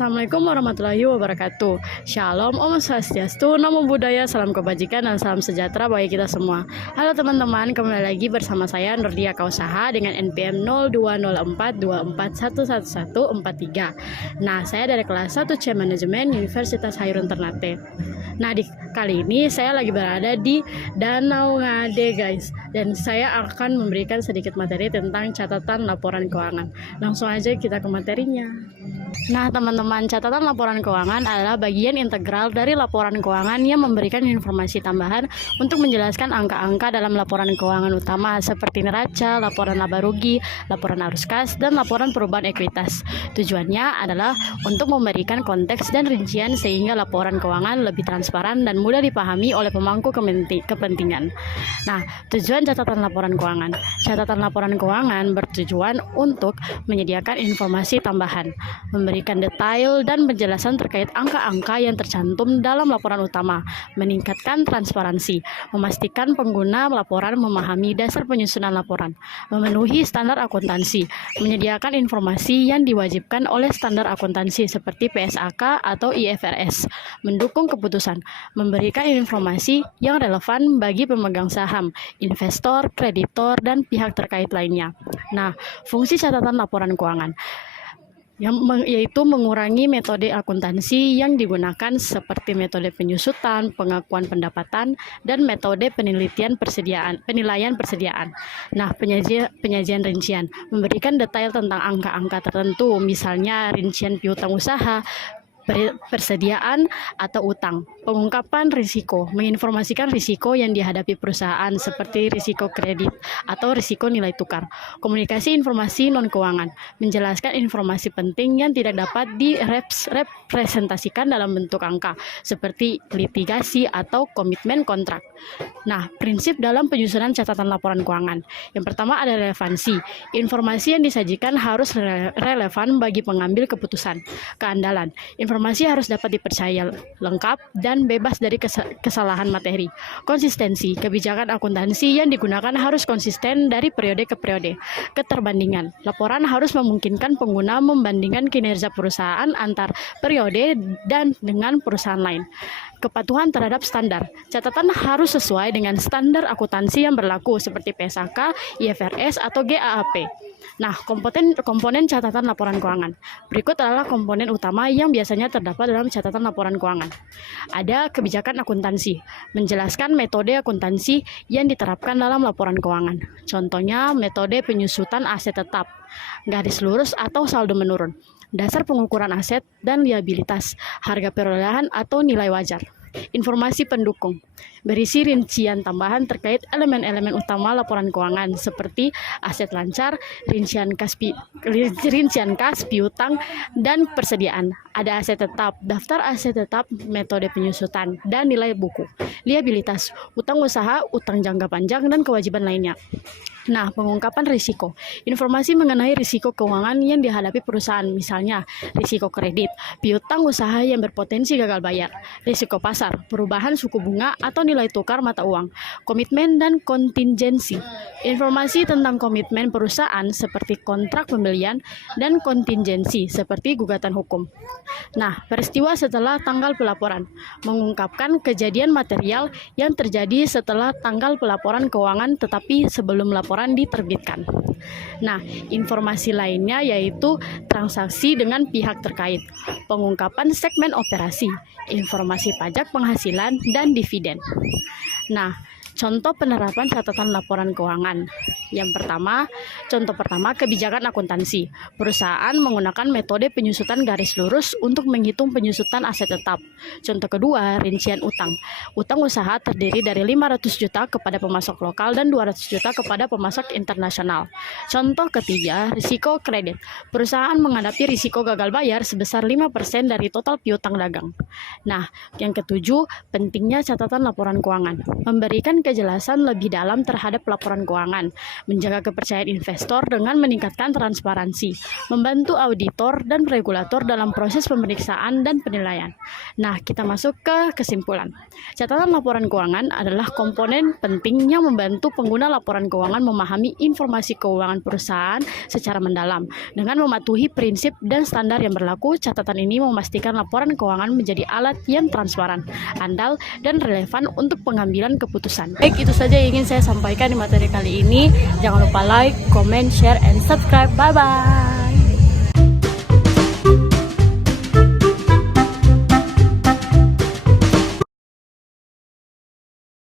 Assalamualaikum warahmatullahi wabarakatuh. Shalom, Om Swastiastu, Namo Buddhaya, salam kebajikan dan salam sejahtera bagi kita semua. Halo teman-teman, kembali lagi bersama saya Nurdia Kausaha dengan NPM 020424111143. Nah, saya dari kelas 1C Manajemen Universitas Hairun Ternate. Nah, kali ini saya lagi berada di Danau Ngade, guys. Dan saya akan memberikan sedikit materi tentang catatan laporan keuangan. Langsung aja kita ke materinya. Nah, teman-teman, catatan laporan keuangan adalah bagian integral dari laporan keuangan yang memberikan informasi tambahan untuk menjelaskan angka-angka dalam laporan keuangan utama seperti neraca, laporan laba rugi, laporan arus kas, dan laporan perubahan ekuitas. Tujuannya adalah untuk memberikan konteks dan rincian sehingga laporan keuangan lebih transparan dan mudah dipahami oleh pemangku kepentingan. Nah, tujuan catatan laporan keuangan. Catatan laporan keuangan bertujuan untuk menyediakan informasi tambahan, memberikan detail dan penjelasan terkait angka-angka yang tercantum dalam laporan utama, meningkatkan transparansi, memastikan pengguna laporan memahami dasar penyusunan laporan, memenuhi standar akuntansi, menyediakan informasi yang diwajibkan oleh standar akuntansi seperti PSAK atau IFRS, mendukung keputusan, memberikan informasi yang relevan bagi pemegang saham, investor, kreditor, dan pihak terkait lainnya. Nah, fungsi catatan laporan keuangan yaitu mengurangi metode akuntansi yang digunakan seperti metode penyusutan, pengakuan pendapatan, dan metode penilaian persediaan. Nah, penyajian rincian memberikan detail tentang angka-angka tertentu, misalnya rincian piutang usaha, persediaan atau utang. Pengungkapan risiko, menginformasikan risiko yang dihadapi perusahaan seperti risiko kredit atau risiko nilai tukar. Komunikasi informasi non-keuangan, menjelaskan informasi penting yang tidak dapat direpresentasikan dalam bentuk angka seperti litigasi atau komitmen kontrak. Nah, prinsip dalam penyusunan catatan laporan keuangan. Yang pertama ada relevansi. Informasi yang disajikan harus relevan bagi pengambil keputusan. Keandalan. Informasi harus dapat dipercaya, lengkap, dan bebas dari kesalahan materi. Konsistensi, kebijakan akuntansi yang digunakan harus konsisten dari periode ke periode. Keterbandingan, laporan harus memungkinkan pengguna membandingkan kinerja perusahaan antar periode dan dengan perusahaan lain. Kepatuhan terhadap standar, catatan harus sesuai dengan standar akuntansi yang berlaku seperti PSAK, IFRS, atau GAAP. Nah, komponen catatan laporan keuangan. Berikut adalah komponen utama yang biasanya terdapat dalam catatan laporan keuangan. Ada kebijakan akuntansi, menjelaskan metode akuntansi yang diterapkan dalam laporan keuangan. Contohnya, metode penyusutan aset tetap, garis lurus atau saldo menurun, dasar pengukuran aset dan liabilitas, harga perolehan atau nilai wajar. Informasi pendukung, berisi rincian tambahan terkait elemen-elemen utama laporan keuangan seperti aset lancar, rincian kas piutang, dan persediaan. Ada aset tetap, daftar aset tetap, metode penyusutan, dan nilai buku. Liabilitas, utang usaha, utang jangka panjang, dan kewajiban lainnya. Nah, pengungkapan risiko. Informasi mengenai risiko keuangan yang dihadapi perusahaan, misalnya risiko kredit, piutang usaha yang berpotensi gagal bayar, risiko pasar, perubahan suku bunga atau nilai tukar mata uang, komitmen dan kontingensi. Informasi tentang komitmen perusahaan seperti kontrak pembelian dan kontingensi seperti gugatan hukum. Nah, peristiwa setelah tanggal pelaporan, mengungkapkan kejadian material yang terjadi setelah tanggal pelaporan keuangan tetapi sebelum laporan diterbitkan. Nah, informasi lainnya yaitu transaksi dengan pihak terkait, pengungkapan segmen operasi, informasi pajak penghasilan, dan dividen. Nah, contoh penerapan catatan laporan keuangan. Contoh pertama, kebijakan akuntansi. Perusahaan menggunakan metode penyusutan garis lurus untuk menghitung penyusutan aset tetap. Contoh kedua, rincian utang. Utang usaha terdiri dari 500 juta kepada pemasok lokal dan 200 juta kepada pemasok internasional. Contoh ketiga, risiko kredit. Perusahaan menghadapi risiko gagal bayar sebesar 5% dari total piutang dagang. Nah, yang ketujuh, pentingnya catatan laporan keuangan. Memberikan kejelasan lebih dalam terhadap laporan keuangan, menjaga kepercayaan investor dengan meningkatkan transparansi, membantu auditor dan regulator dalam proses pemeriksaan dan penilaian. Nah, kita masuk ke kesimpulan. Catatan laporan keuangan adalah komponen penting yang membantu pengguna laporan keuangan memahami informasi keuangan perusahaan secara mendalam. Dengan mematuhi prinsip dan standar yang berlaku, catatan ini memastikan laporan keuangan menjadi alat yang transparan, andal, dan relevan untuk pengambilan keputusan. Baik, itu saja yang ingin saya sampaikan di materi kali ini. Jangan lupa like, comment, share, and subscribe. Bye-bye.